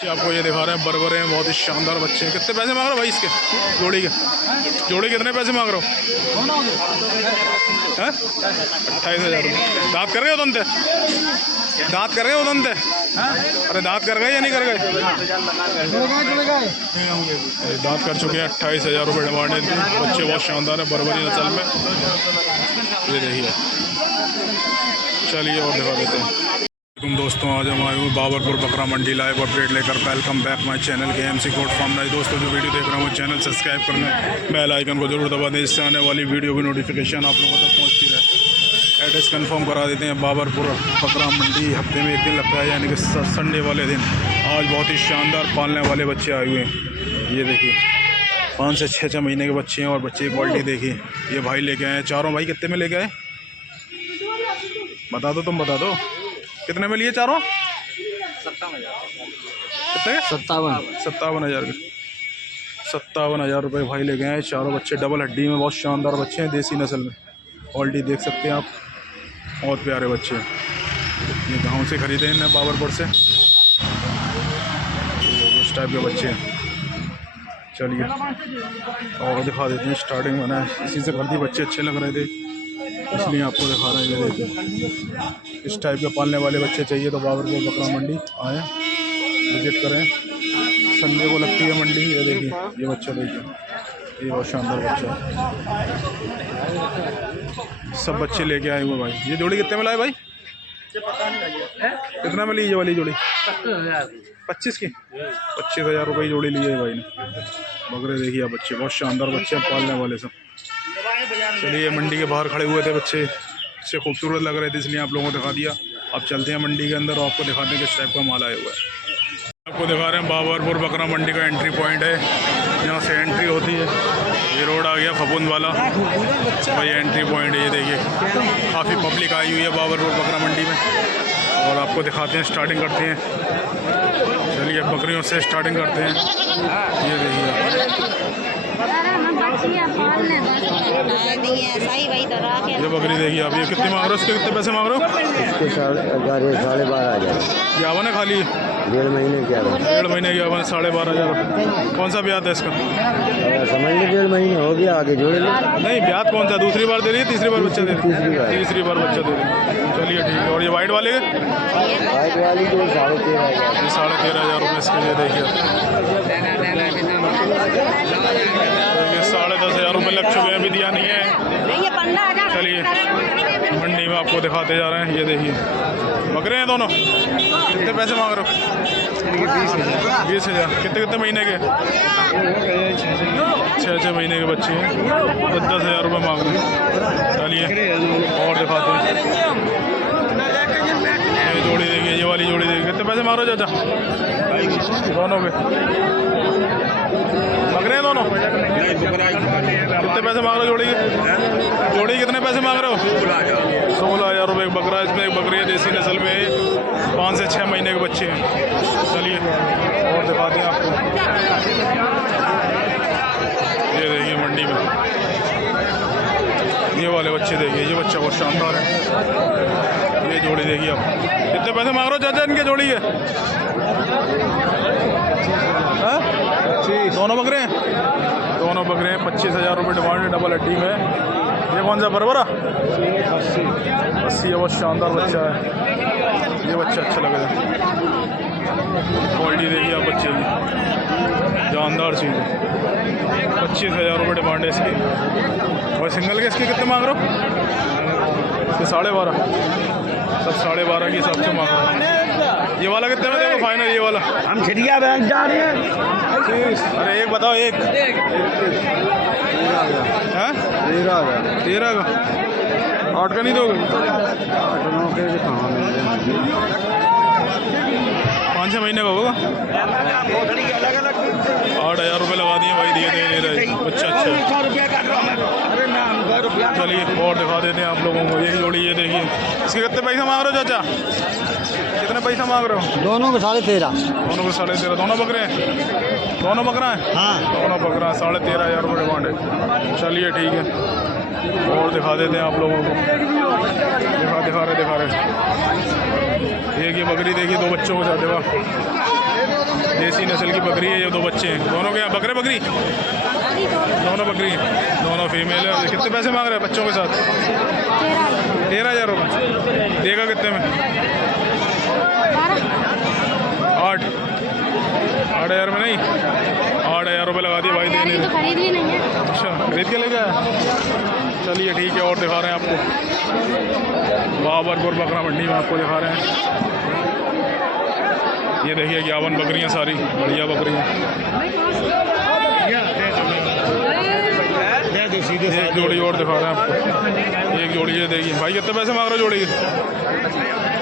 आपको ये दिखा रहे हैं बरबरे हैं, बहुत ही शानदार बच्चे हैं। कितने पैसे मांग रहे हो भाई इसके जोड़ी के? जोड़ी कितने पैसे मांग रहे हो? 28,000 रुपये। दांत कर गए हो तुमते? दांत कर गए हो तुमते? अरे दांत कर गए या नहीं कर गए? दांत कर चुके हैं। 28,000 रुपये डिमांड है। बच्चे बहुत शानदार है बरबरी नस्ल में। ये देखिए, चलिए और दिखा देते हैं। दोस्तों आज हम आए हुए बाबरपुर बकरा मंडी लाइव अपडेट लेकर। Welcome back my channel KMC goat farm. नहीं दोस्तों, जो वीडियो देख रहे हो चैनल सब्सक्राइब करना, बेल आइकन को जरूर दबा दें, इससे आने वाली वीडियो की नोटिफिकेशन आप लोगों तक पहुंचती रहे। एड्रेस कंफर्म करा देते हैं। बाबरपुर बकरा मंडी हफ्ते में एक दिन लगता है, यानी कि संडे वाले दिन। आज बहुत ही शानदार पालने वाले बच्चे आए हुए हैं। ये देखिए 5 से 6 महीने के बच्चे हैं और बच्चे की क्वालिटी देखिए। ये भाई लेके आए हैं। चारों भाई कितने में लेके आए बता दो, तुम बता दो कितने में लिए चारों? 57,000 के। 57,000 रुपये भाई ले गए हैं। चारों बच्चे डबल हड्डी में बहुत शानदार बच्चे हैं, देसी नस्ल में। क्वालिटी देख सकते हैं आप, बहुत प्यारे बच्चे हैं। ये गांव से खरीदे हैं बाबरपुर से। इस टाइप के बच्चे हैं। चलिए और दिखा देते हैं। स्टार्टिंग में ना इसी से खरीदी, बच्चे अच्छे लग रहे थे इसलिए आपको दिखा रहे हैं। ये देखिए, इस टाइप के पालने वाले बच्चे चाहिए तो बाबरपुर बकरा मंडी आएँ, विजिट करें। संडे को लगती है मंडी। ये देखिए, ये बच्चा देखिए, ये बहुत शानदार बच्चा है। सब बच्चे लेके आए हुए भाई। ये जोड़ी कितने में लाए भाई? कितना में ली ये वाली जोड़ी? 25 की। 25,000 रुपये जोड़ी ली है भाई ने। बकरे देखिए आप, बच्चे बहुत शानदार बच्चे हैं पालने वाले सब। चलिए, मंडी के बाहर खड़े हुए थे बच्चे, इससे खूबसूरत लग रहे थे इसलिए आप लोगों को दिखा दिया। अब चलते हैं मंडी के अंदर और आपको दिखाते हैं किस टाइप का माल आया हुआ है। आपको दिखा रहे हैं बाबरपुर बकरा मंडी का एंट्री पॉइंट है। यहाँ से एंट्री होती है। ये रोड आ गया फफूंद वाला, वही एंट्री पॉइंट है। ये देखिए काफ़ी पब्लिक आई हुई है बाबरपुर बकरा मंडी में और आपको दिखाते हैं। स्टार्टिंग करते हैं, चलिए बकरियों से स्टार्टिंग करते हैं। ये देखिए ये बकरी देखिए आप। ये कितनी मांग रहे हो? इसके कितने पैसे मांग रहे हो? इसके 12,500 क्या बना खाली? 1.5 महीने क्या? 1.5 महीने क्या बना? 12,500। कौन सा ब्याज है इसका? समझ ली 1.5 महीने हो गया, आगे जोड़ लो। नहीं, ब्याज कौन सा? दूसरी बार दे रही है, तीसरी बार बच्चा दे रही है? तीसरी बार बच्चा दे रही है। चलिए ठीक है। और ये वाइट वाले? वाइट वाली तो 13,500। ये 13,500 रुपये इसके लिए। देखिए 10,500 रुपये लग चुके हैं, अभी दिया नहीं है। चलिए मंडी में आपको दिखाते जा रहे हैं। ये देखिए बकरे हैं दोनों। कितने पैसे मांग रहे हो? 20,000। कितने महीने के? 6 महीने के बच्चे हैं। 10,000 रुपये मांग रहे हैं। चलिए और दिखाते हैं। ये जोड़ी देखिए, ये वाली जोड़ी देखिए। कितने पैसे मांग रहे हो चाचा दोनों के? बकरे हैं दोनों। कितने पैसे मांग रहे हो जोड़ी के? जोड़ी कितने पैसे मांग रहे हो? 16,000 रुपये बकरा। इसमें एक बकरी है देसी नस्ल में, 5 से 6 महीने के बच्चे हैं। चलिए और दिखाते हैं आपको। ये देखिए मंडी में ये वाले बच्चे देखिए। ये बच्चा बहुत शानदार है। ये जोड़ी देखिए आप। कितने पैसे मांग रहे हो चाचा इनके जोड़ी के? दोनों बकरे हैं? दोनों बकरे हैं। 25,000 रुपये डिमांड है, डबल हड्डी में। ये कौन सा बरबरा? 80 है। बहुत शानदार बच्चा है। ये बच्चा अच्छा लगेगा। क्वालिटी देखिए आप बच्चे की, जानदार चीज़ है। 25,000 रुपये डिमांड है इसकी। और सिंगल के इसके कितने मांग रहे हो? इसके 12,500। सब 12,500 के हिसाब से मांग रहे हो। ये वाला कितने में देखो फाइनल? ये वाला हम खिड़िया बैंक जा रहे हैं। अरे एक बताओ। एक 13 का। 8 का नहीं दोगे? 5-6 महीने का होगा। 8,000 रुपये लगा दिए भाई, दिए दे नहीं रहे। अच्छा। चलिए और दिखा देते हैं आप लोगों को। यही जोड़ी ये देखिए। इसके कितने पैसे मांग रहे हो चाचा? कितने पैसा मांग रहे हो? दोनों को 13,500। दोनों को 13,500। दोनों बकरे हैं? दोनों बकरा है? हाँ दोनों बकरा। 13,500 रुपये डिमांड है। चलिए ठीक है और दिखा देते हैं आप लोगों को। दिखा रहे। एक ये बकरी देखिए, 2 बच्चों को साथ देगा। देसी नस्ल की बकरी है। ये दो बच्चे हैं, दोनों के यहाँ बकरे बकरी दोनों बकरी हैं, दोनों फीमेल है। कितने पैसे मांग रहे हैं बच्चों के साथ? 13,000 रुपये। देगा कितने में? 8,000 में नहीं, 8,000 रुपये लगा दिए भाई देने। तो खरीद ही नहीं है। अच्छा, खरीद के ले गया। चलिए ठीक है, और दिखा रहे हैं आपको बाबरपुर बकरा मंडी में आपको दिखा रहे हैं। ये देखिए 51 बकरियां, सारी बढ़िया बकरियां। एक जोड़ी और दिखा रहे हैं आपको, एक जोड़ी ये देखिए भाई। कितने पैसे मांग रहे हो जोड़ी के?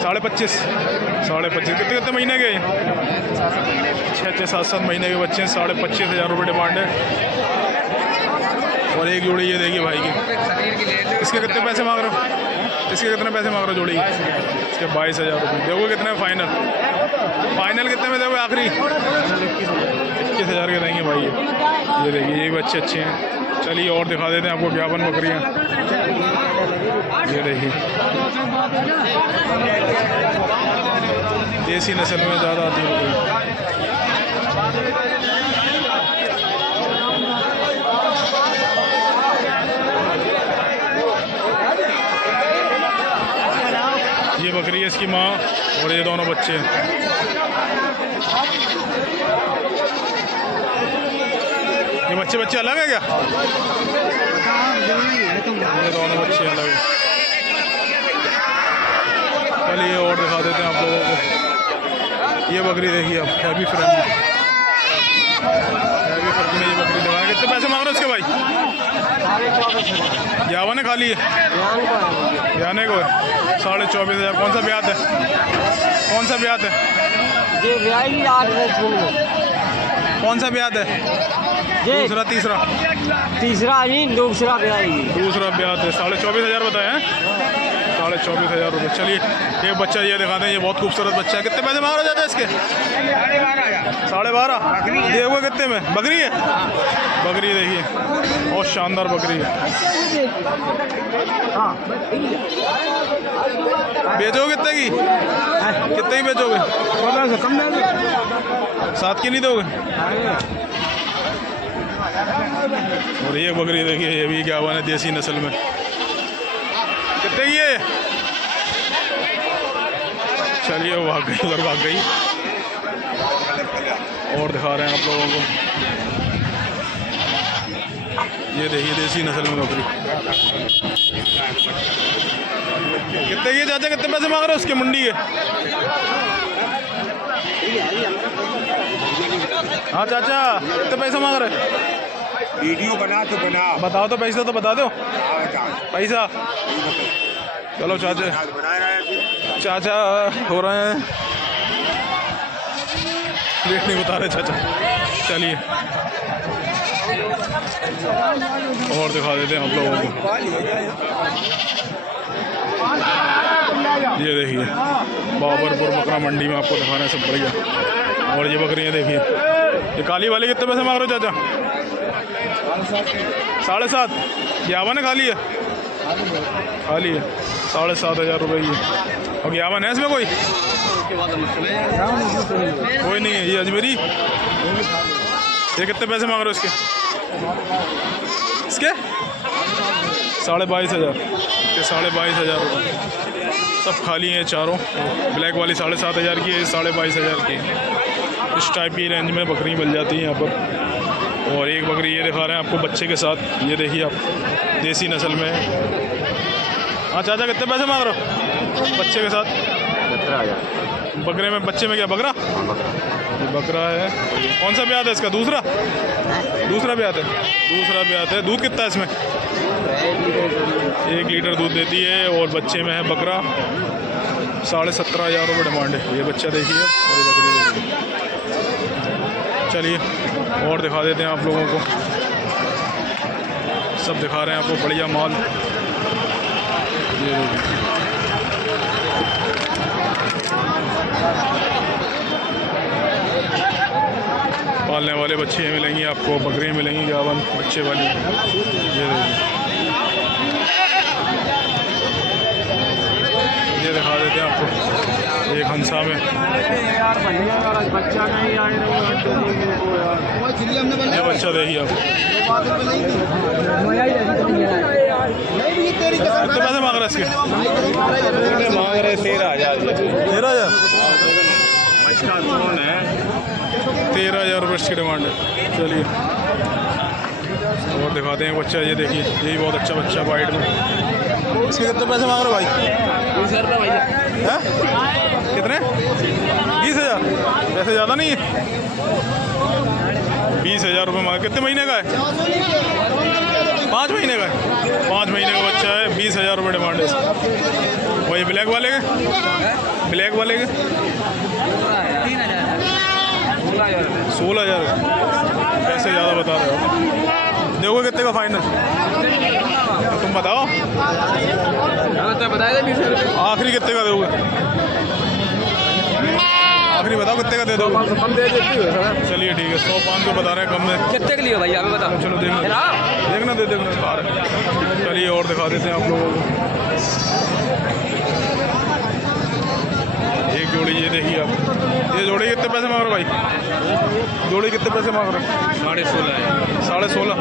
25.5 कितने कितने महीने के? 6-6, 7-7 महीने के बच्चे हैं। 25,500 रुपये डिमांड है। और एक जोड़ी ये देखिए भाई की। इसके कितने पैसे मांग रहे हो? इसके कितने पैसे मांग रहे हो जोड़ी? इसके 22,000 रुपये। देखो कितने फाइनल कितने में दोगे आखिरी? 21,000 के देंगे भाई। ये देखिए ये भी बच्चे अच्छे हैं। चलिए और दिखा देते हैं आपको 51 बकरियाँ। ये देखिए देसी नस्ल में ज़्यादा आती है बकरी। ये बकरी है इसकी माँ और ये दोनों बच्चे हैं। ये बच्चे अलग है क्या? ये दोनों बच्चे अलग है। चलिए और दिखा देते हैं आप लोगों को। ये बकरी देखिए आप, हैवी फ्रेम में ये बकरी दिखाएं। कितने पैसे मांग रहे हो इसके भाई? 51 है खाली है, ब्याने को है। 24,500। कौन सा ब्याज है? कौन सा ब्याज है? कौन सा ब्याज है? दूसरा तीसरा नहीं, दूसरा ब्याज है। 24,500 बताए हैं। 24,500 रुपये। चलिए एक बच्चा ये दिखाते हैं, ये बहुत खूबसूरत बच्चा है। कितने पैसे मांग रहे जाते इसके? 12,500। देखो कितने में बकरी है? बकरी देखिए बहुत शानदार बकरी है। बेचोगे कितने की? कितने की बेचोगे? 7 की नहीं दोगे? और ये बकरी देखिए, ये भी 51 है, देसी नस्ल में। कितने की है? चलिए वो भाग गई, उधर भाग गई। और दिखा रहे हैं आप लोगों को, ये देखिए देसी नस्ल में बकरी। कितने की है चाचा? कितने पैसे मांग रहे हो उसके मंडी के? हाँ चाचा कितने पैसे मांग रहे? वीडियो बना तो बना, बताओ तो पैसा तो बता दो। पैसा चलो चाचा हो रहे हैं, रेट नहीं बता रहे चाचा। चलिए और दिखा देते हैं आप लोगों को। ये देखिए बाबरपुर बकरा मंडी में आपको दिखा रहे हैं सब बढ़िया। और ये बकरियाँ देखिए, ये काली वाली कितने पैसे मांग रहे हो चाचा? 7.5। 51 है खाली है? खाली है 7,500 रुपये की। और 51 है इसमें कोई नहीं है। ये अजमेरी, ये कितने पैसे मांग रहे हो इसके? 22,500। ये 22,500 रुपये। सब खाली हैं चारों। ब्लैक वाली 7,500 की है, 22,500 की है। इस टाइप की रेंज में बकरी मिल जाती है यहाँ पर। और एक बकरी ये दिखा रहे हैं आपको बच्चे के साथ। ये देखिए आप, देसी नस्ल में। हाँ चाचा कितने पैसे मांग रहे हो बच्चे के साथ? 17,000। बकरे में, बच्चे में क्या बकरा? ये बकरा है। कौन सा ब्याज है इसका? दूसरा ब्याज है। दूध कितना है इसमें? 1 लीटर दूध देती है। और बच्चे में है बकरा। 17,500 रुपये डिमांड है। ये बच्चा देखिए और ये बकरी देखिए। चलिए और दिखा देते हैं आप लोगों को। सब दिखा रहे हैं आपको बढ़िया माल। ये देखिए पालने वाले बच्चे मिलेंगे आपको, बकरियाँ मिलेंगी 51 बच्चे वाली। ये देखिए, ये दिखा देते हैं आपको। एक हंसा में। बच्चा नहीं आए ये बच्चा देखिए आप, कितने पैसे मांग रहे हैं इसके? मांग रहे 13,000। 13,000। बच्चा कौन है? 13,000 रुपये इसकी डिमांड है। चलिए और दिखाते हैं बच्चा, ये देखिए यही बहुत अच्छा बच्चा वाइट में। इसके कितने पैसे मांग रहे हो भाई? 20,000 रुपये भैया। हैं? कितने? 20,000। पैसे ज़्यादा नहीं है? 20,000 रुपये मांग। कितने महीने का है? 5 महीने का है। 5 महीने का बच्चा है, 20,000 रुपये डिमांड है इसकी। वही ब्लैक वाले के? ब्लैक वाले के 16,000। पैसे ज़्यादा बता रहे हो। देखो कितने का फाइनल? तुम बताओ बताया 20,000 रुपये। आखिरी कितने का दोगे? आखिरी बताओ कितने का दे दोगे? कम दे देती हो सर। चलिए ठीक है, 100-500 बता रहे हैं कम में। कितने के लिए भैया हमें बताओ। चलो देखना दे देखना बाहर। चलिए और दिखा देते हैं आप लोगों को एक जोड़ी। ये देखिए आप, ये जोड़ी कितने पैसे मांग रहे हो भाई? जोड़ी कितने पैसे मांग रहे हो? 16,500 है। 16,500।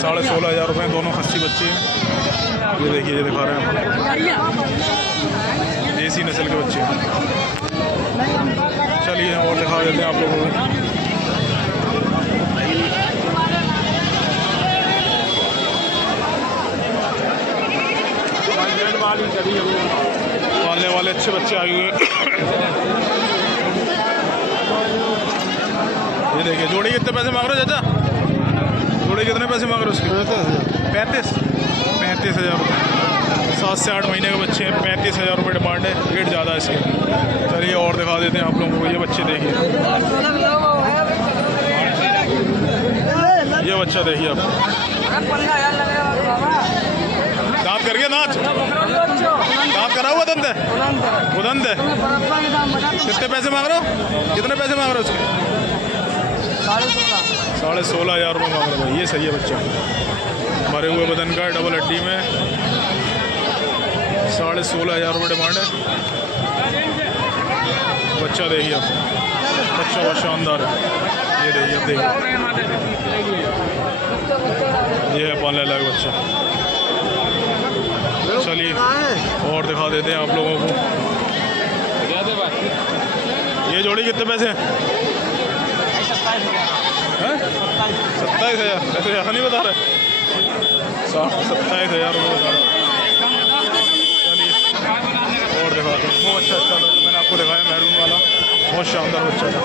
16,500 रुपये दोनों खस्सी बच्चे हैं। ये देखिए, ये दिखा रहे हैं आपको, देसी नस्ल के बच्चे हैं। चलिए और दिखा देते हैं आप लोगों को। पालने वाले अच्छे बच्चे आए हुए हैं। ये देखिए, जोड़ी कितने पैसे मांग रहे हो चाचा? जोड़ी कितने पैसे मांग रहे हो उसके? 35,000 रुपये। 7 से 8 महीने के बच्चे हैं। 35,000 रुपये डिमांड है। रेट ज़्यादा है इसके। चलिए और दिखा देते हैं आप लोगों को। ये बच्चे देखिए, ये बच्चा देखिए आप, दांत कर गया, दांत करा हुआ दंत है, उदंत है। कितने पैसे मांग रहे हो? कितने पैसे मांग रहे हो उसके? 16,500 रुपये मांग रहे हो भाई। ये सही है बच्चा, मरे हुए बदन का, डबल हड्डी में। 16,500 रुपये डिमांड है। बच्चा देखिए आप, बच्चा बहुत शानदार है। ये देखिए, अब देखिए, ये है पालने लायक बच्चा। चलिए और दिखा देते हैं आप लोगों को। ये जोड़ी कितने पैसे हैं? 27,000। ऐसे ज़्यादा नहीं बता रहे? 27,000 रुपये बता रहे। चलिए और दिखाते हैं। बहुत अच्छा था, मैंने आपको दिखाया मैरून वाला, बहुत शानदार बच्चा था।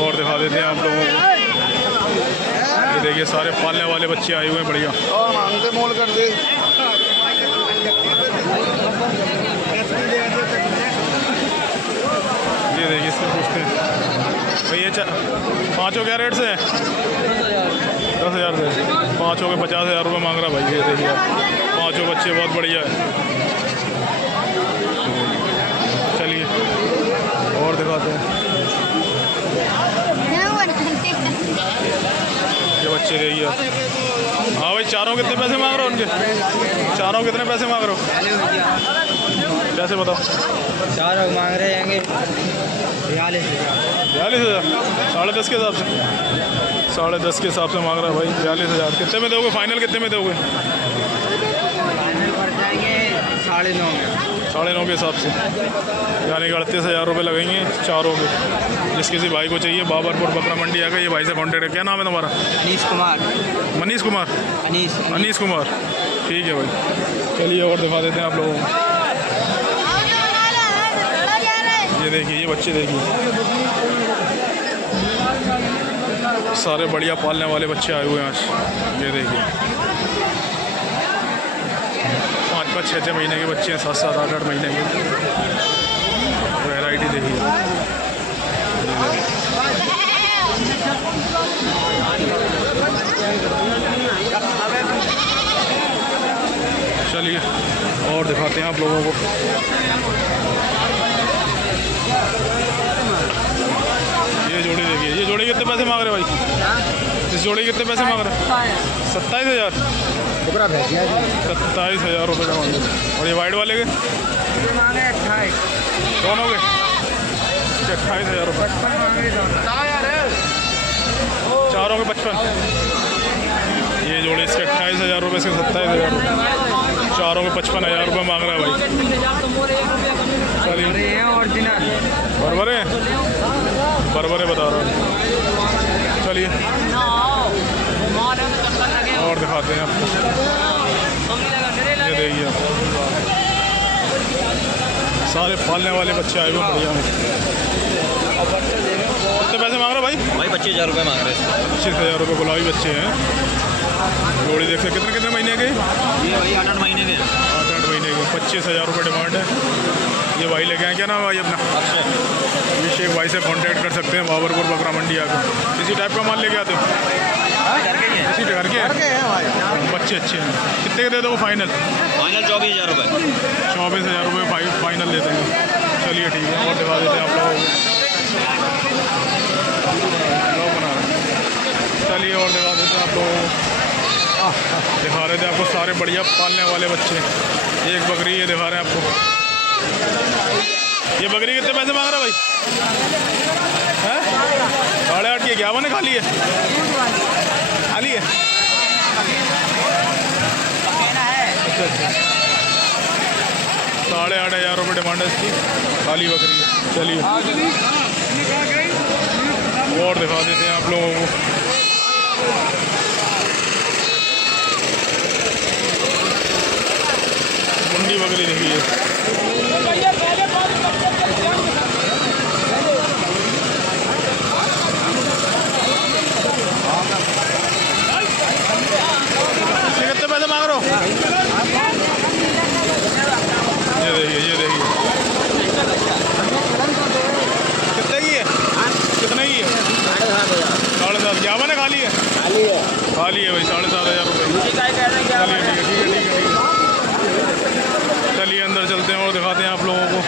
और दिखा देते हैं आप लोगों को। ये देखिए, सारे पालने वाले बच्चे आए हुए हैं, बढ़िया। और मांगते मोल कर दे। ये देखिए, इससे पूछते हैं भाई, ये पाँचों क्या रेट से हैं? 10,000 से। पाँचों के 50,000 रुपये मांग रहा भाई। ये देखिए आप, पाँचों बच्चे बहुत बढ़िया है। चलिए और दिखाते हैं। ये बच्चे देखिए। हाँ भाई, चारों कितने पैसे मांग रहे हो उनके? चारों कितने पैसे मांग रहे हो? कैसे बताओ? चारों मांग रहे हैं 42,000। 42,000। 10.5 के हिसाब से, 10.5 के हिसाब से मांग रहा है भाई। 42,000 कितने में दोगे? फाइनल कितने में दोगे? फाइनल पड़ जाएंगे 9.5 में। 9.5 के हिसाब से, यानी कि 38,000 रुपये लगेंगे चारों के। जिस किसी भाई को चाहिए, बाबरपुर बकरा मंडी आकर ये भाई से कॉन्टेक्ट है। क्या नाम है तुम्हारा? अनीश कुमार। मनीष कुमार? अनीश कुमार, ठीक है भाई। चलिए और दिखा देते हैं आप लोगों को। ये देखिए, ये बच्चे देखिए, सारे बढ़िया पालने वाले बच्चे आए हुए हैं आज। ये देखिए, 5-5, 6-6 महीने के बच्चे हैं, 7-7, 8-8 महीने के। वैरायटी देखिए। चलिए और दिखाते हैं आप लोगों को। ये जोड़ी देखिए, ये जोड़ी कितने पैसे मांग रहे हो भाई? इस जोड़ी कितने पैसे मांग रहे हैं? 27,000। टुकड़ा भैंसिया जी 27,000 रुपये का मांगे। और ये वाइट वाले के ये मांगे 28 दोनों के 28,000 रुपये। मांगे दोनों चारों के 55। ये जोड़े इसके 28,000 रुपये, इसके 27,000 रुपये। चारों के 55,000 रुपये मांग रहा है भाई। चलिए ये है ओरिजिनल बरबरे बरबरे बता रहा हूँ। चलिए और दिखाते हैं आपको। ये देखिए सारे पालने वाले बच्चे आए हुए बढ़िया में। कितने पैसे मांग रहे भाई? 25,000 रुपये मांग रहे हैं। 25,000 रुपये गुलाबी बच्चे हैं। जोड़ी देख सकते कितने कितने महीने के? ये भाई 8-8 महीने के 8-8 महीने के। 25,000 रुपये डिमांड है। ये भाई लेके आए, क्या नाम है भाई अपना? अक्षय। ये शेख भाई से कांटेक्ट कर सकते हैं बाबरपुर बकरा मंडी आकर। इसी टाइप का माल लेके आते हो? इसी घर के बच्चे अच्छे हैं। कितने के दे दो फाइनल? फाइनल 24,000 रुपये। 24,000 रुपये फाइनल दे देंगे। चलिए ठीक है और दिखा देते हैं आप लोगों को। बना रहे। चलिए और दिखा देते हैं आप लोगों को। दिखा रहे थे आपको सारे बढ़िया पालने वाले बच्चे। एक बकरी ये दिखा रहे हैं आपको। ये बकरी कितने पैसे मांग रहा है भाई? हैं 8.5 की? क्या बने खाली है? खाली है? अच्छा अच्छा। 8,500 रुपये डिमांड है इसकी। खाली बकरी है। चलिए और दिखा देते हैं आप लोगों को। मुंडी बकरी देखिए। कितने पैसे मांग रहे हो? ये देखिए कितने की है? कितने की है? 7,500। क्या बने खाली है? खाली है भाई 7,500 रुपये। चलिए ठीक है। चलिए अंदर चलते हैं और दिखाते हैं आप लोगों को।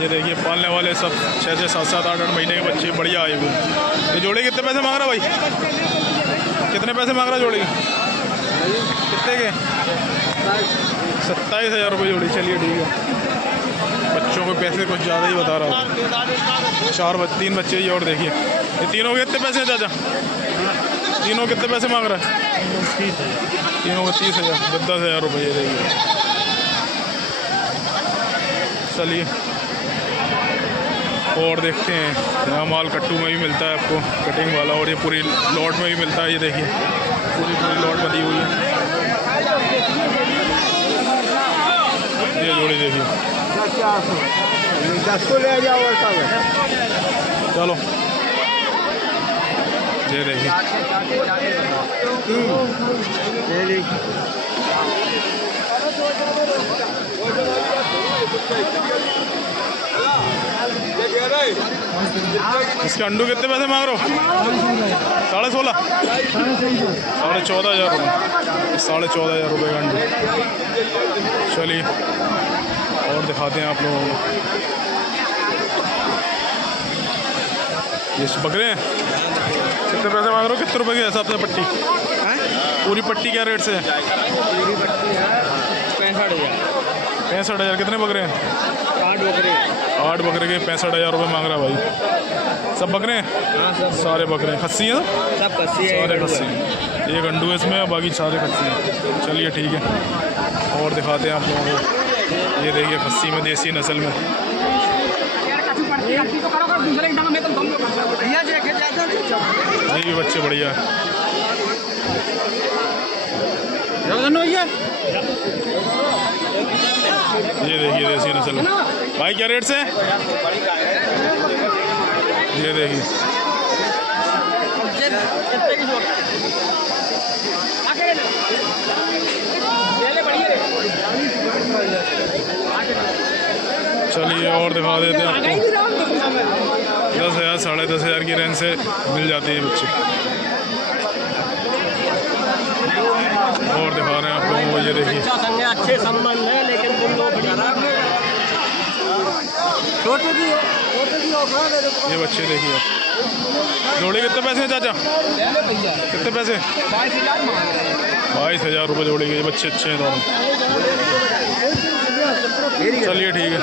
ये देखिए पालने वाले सब 6-6, 7-7, 8-8 महीने के बच्चे बढ़िया आए हुए। ये जोड़ी कितने पैसे मांग रहा भाई? कितने पैसे मांग रहा जोड़ी? कितने के? 27,000 रुपये जोड़ी। चलिए ठीक है। बच्चों को पैसे कुछ ज़्यादा ही बता रहा हूँ। 3 बच्चे ये। और देखिए ये तीनों के कितने पैसे हैं चाचा? तीनों कितने पैसे मांग रहा है? तीनों को 30,000, 10,000 रुपये। ये देखिए। चलिए और देखते हैं। यहाँ माल कट्टू में भी मिलता है आपको, कटिंग वाला। और ये पूरी लॉट में भी मिलता है। ये देखिए पूरी लॉट बंधी हुई है। ये जोड़ी देखिए। ले जाओ चलो ये देखिए। इसके अंडू कितने पैसे मांग रहे हो? 16,500। 14,500 रुपये। 14,500 रुपये का अंडू। चलिए और दिखाते हैं आप लोगों को। ये बकरे हैं। कितने पैसे मांग रहे हो? कितने रुपए के हिसाब से पट्टी? पूरी पट्टी क्या रेट से है? पूरी पट्टी है 65,000। 65,000। कितने बकरे हैं? 8 बकरे। 8 बकरे के 65,000 रुपये मांग रहा है भाई। सब बकरे हैं? हाँ सब सारे बकरे हैं। खस्सी हैं? सब कस्सी है। सारे खस्सी हैं। एक अंडू है इसमें, बाकी सारे खस्सी हैं। चलिए ठीक है और दिखाते हैं आप लोगों को। ये देखिए खस्सी में देसी नस्ल में। ये भी बच्चे बढ़िया है। ये देखिए देसी नस्ल भाई। क्या रेट से? ये देखिए चलिए और दिखा देते हैं आपको। 10,000, 10,500 की रेंज से मिल जाते हैं बच्चे। और दिखा रहे हैं आप लोगों को। ये देखिए अच्छे संबंध है लेकिन ये बच्चे देखिए आप। जोड़ी कितने पैसे हैं चाचा? कितने पैसे? 22,000 रुपये जोड़ी के। बच्चे अच्छे हैं दोनों। चलिए ठीक है,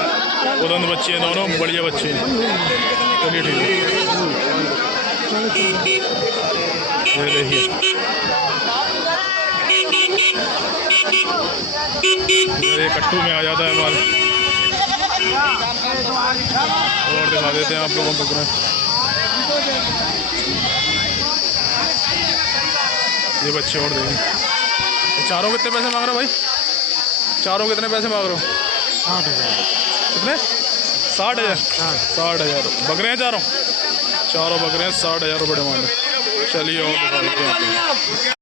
उदंद बच्चे हैं दोनों, बढ़िया बच्चे हैं। चलिए ठीक है, ये देखिए ये कट्टू में आ जाता है माल। और दिखा देते हैं आप लोगों को बकरा। ये बच्चे और देखें। चारों कितने पैसे मांग रहे हो भाई? चारों कितने पैसे मांग रहे हो? 60,000। कितने? 60,000। 60,000 बकरे हैं चारों? चारों बकरे हैं, 60,000 रुपये डिमांड है। चलिए और दिखा देते हैं आपको।